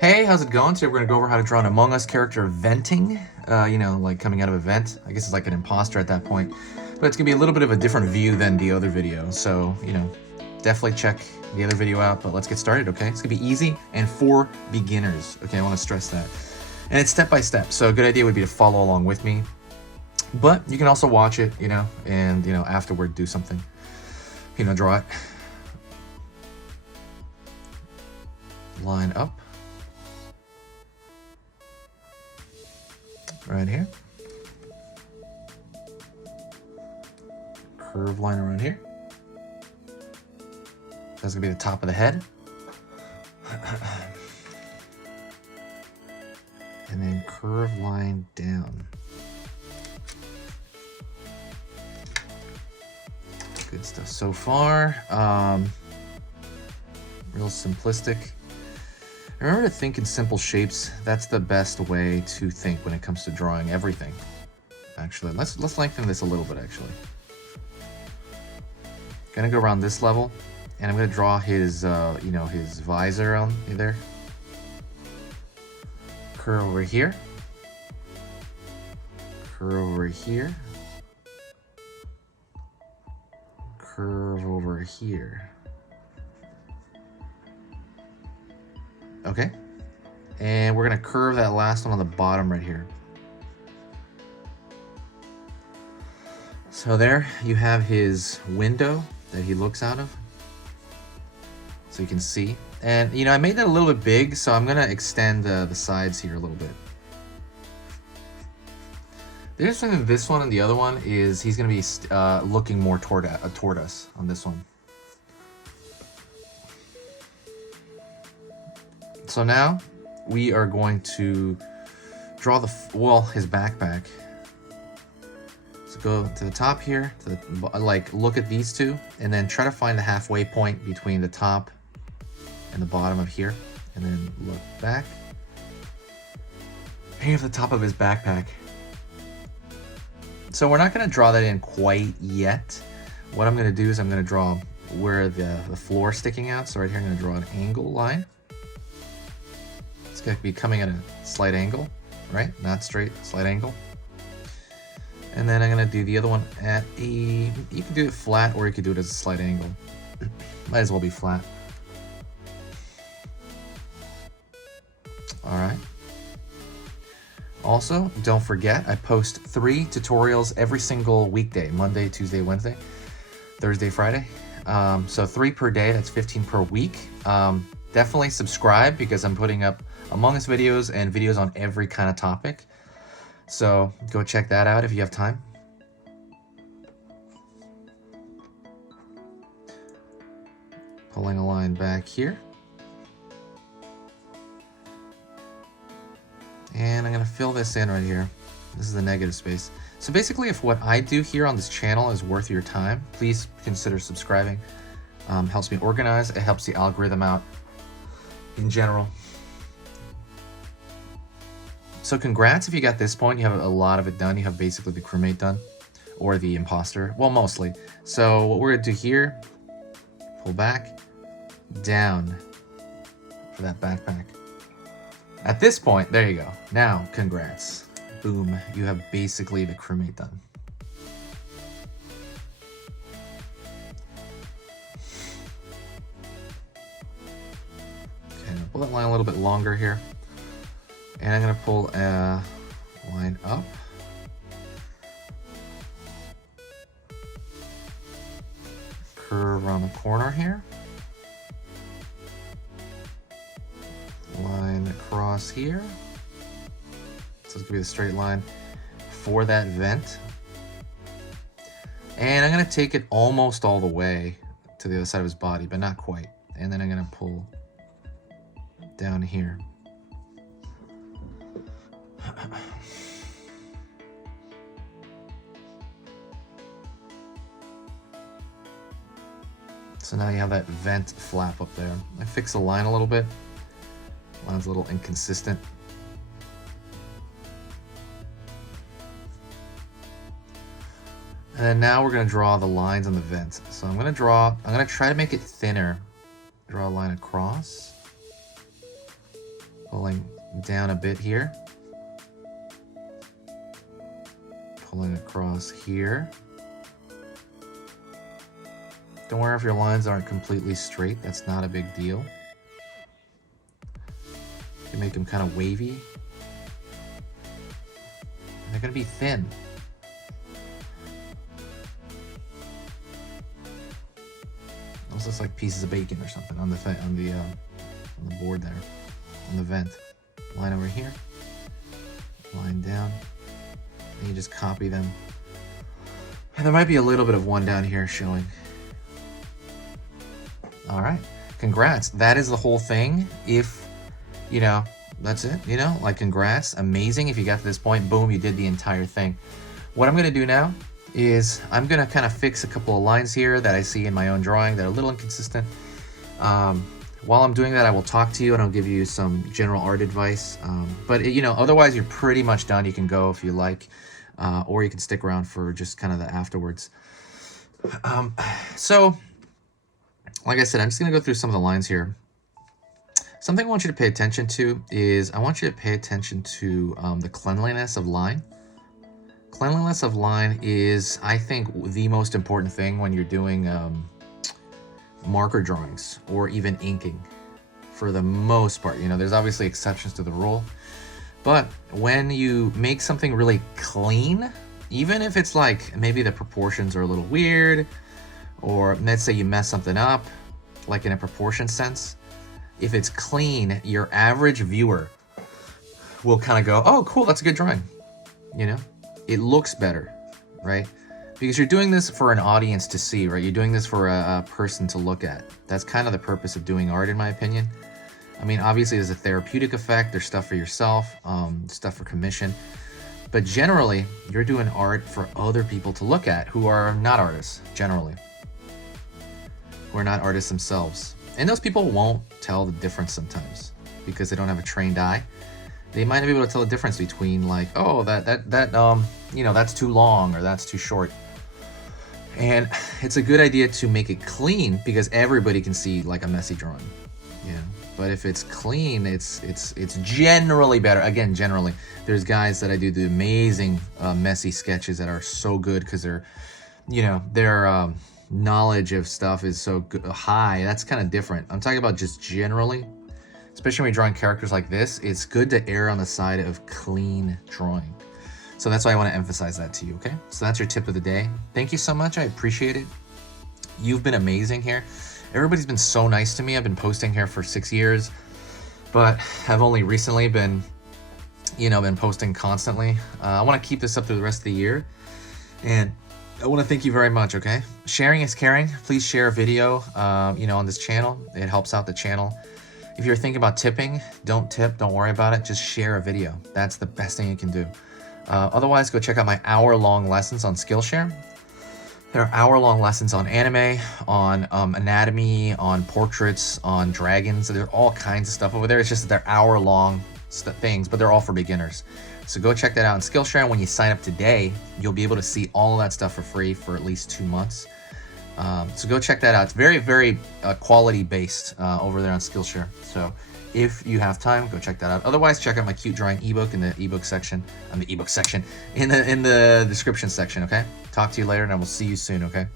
Hey, how's it going? Today we're gonna go over how to draw an Among Us character venting. Like coming out of a vent. I guess it's like an imposter at that point. But it's gonna be a little bit of a different view than the other video. So, definitely check the other video out, but let's get started, okay? It's gonna be easy and for beginners. Okay, I wanna stress that. And it's step by step, so a good idea would be to follow along with me. But you can also watch it, and afterward do something. Draw it. Line up. Right here. Curve line around here. That's gonna be the top of the head. And then curve line down. Good stuff so far. Real simplistic. Remember to think in simple shapes. That's the best way to think when it comes to drawing everything. Actually, let's lengthen this a little bit, actually. Gonna go around this level, and I'm gonna draw his, his visor on there. Curve over here. Curve over here. Curve over here. Okay, and we're gonna curve that last one on the bottom right here. So there you have his window that he looks out of, so you can see. And I made that a little bit big, so I'm gonna extend the sides here a little bit. The difference between this one and the other one is he's gonna be looking more toward us on this one. So now we are going to draw his backpack. So go to the top here, look at these two, and then try to find the halfway point between the top and the bottom of here, and then look back. Here's the top of his backpack. So we're not going to draw that in quite yet. What I'm going to do is I'm going to draw where the floor is sticking out. So right here I'm going to draw an angle line. It's going to be coming at a slight angle, right? Not straight, slight angle. And then I'm going to do the other one at you can do it flat or you could do it as a slight angle. Might as well be flat. All right. Also, don't forget, I post 3 tutorials every single weekday: Monday, Tuesday, Wednesday, Thursday, Friday. So 3 per day, that's 15 per week. Definitely subscribe because I'm putting up Among Us videos and videos on every kind of topic. So go check that out if you have time. Pulling a line back here. And I'm going to fill this in right here. This is the negative space. So basically, if what I do here on this channel is worth your time, please consider subscribing. Helps me organize. It helps the algorithm out in general. So congrats if you got this point. You have a lot of it done. You have basically the crewmate done, or the imposter. Well, mostly. So what we're going to do here, pull back, down for that backpack. At this point, there you go. Now, congrats. Boom, you have basically the crewmate done. Okay, I'll pull that line a little bit longer here. And I'm going to pull a line up. Curve around the corner here. Line across here. So it's going to be the straight line for that vent. And I'm going to take it almost all the way to the other side of his body, but not quite. And then I'm going to pull down here. So now you have that vent flap up there. I fix the line a little bit. Line's a little inconsistent. And then now we're going to draw the lines on the vent. So I'm going to try to make it thinner. Draw a line across. Pulling down a bit here. Pulling across here. Don't worry if your lines aren't completely straight. That's not a big deal. You can make them kind of wavy. And they're going to be thin. Those looks like pieces of bacon or something on the board there, on the vent. Line over here, line down, and you just copy them. And there might be a little bit of one down here showing. All right, congrats. That is the whole thing. If, you know, that's it, you know, like congrats, amazing. If you got to this point, boom, you did the entire thing. What I'm gonna do now is I'm gonna kind of fix a couple of lines here that I see in my own drawing that are a little inconsistent. While I'm doing that, I will talk to you and I'll give you some general art advice. But you know, otherwise you're pretty much done. You can go if you like, or you can stick around for just kind of the afterwards. So, like I said, I'm just gonna go through some of the lines here. Something I want you to pay attention to is I want you to pay attention to the cleanliness of line. Cleanliness of line is, I think, the most important thing when you're doing marker drawings or even inking, for the most part. You know, there's obviously exceptions to the rule, but when you make something really clean, even if it's like maybe the proportions are a little weird, or let's say you mess something up, like in a proportion sense, if it's clean, your average viewer will kind of go, oh, cool, that's a good drawing. You know, it looks better, right? Because you're doing this for an audience to see, right? You're doing this for a person to look at. That's kind of the purpose of doing art, in my opinion. I mean, obviously there's a therapeutic effect. There's stuff for yourself, stuff for commission. But generally, you're doing art for other people to look at who are not artists, generally. Who are not artists themselves. And those people won't tell the difference sometimes because they don't have a trained eye. They might not be able to tell the difference between, like, oh, you know, that's too long or that's too short. And it's a good idea to make it clean because everybody can see like a messy drawing, you know. But if it's clean, it's generally better. Again, generally, there's guys that I do the amazing messy sketches that are so good because they're, you know, their knowledge of stuff is so good, high. That's kind of different. I'm talking about just generally, especially when you're drawing characters like this. It's good to err on the side of clean drawing. So that's why I want to emphasize that to you, okay? So that's your tip of the day. Thank you so much. I appreciate it. You've been amazing here. Everybody's been so nice to me. I've been posting here for 6 years, but I've only recently been, you know, been posting constantly. I want to keep this up through the rest of the year. And I want to thank you very much, okay? Sharing is caring. Please share a video, you know, on this channel. It helps out the channel. If you're thinking about tipping, don't tip. Don't worry about it. Just share a video. That's the best thing you can do. Otherwise, go check out my hour-long lessons on Skillshare. There are hour-long lessons on anime, on anatomy, on portraits, on dragons. There's all kinds of stuff over there. It's just that they're hour-long things, but they're all for beginners. So go check that out on Skillshare. And when you sign up today, you'll be able to see all of that stuff for free for at least 2 months. So go check that out. It's very, very quality-based over there on Skillshare. So if you have time, go check that out. Otherwise, check out my cute drawing ebook in the ebook section. In the description section. Okay. Talk to you later, and I will see you soon. Okay.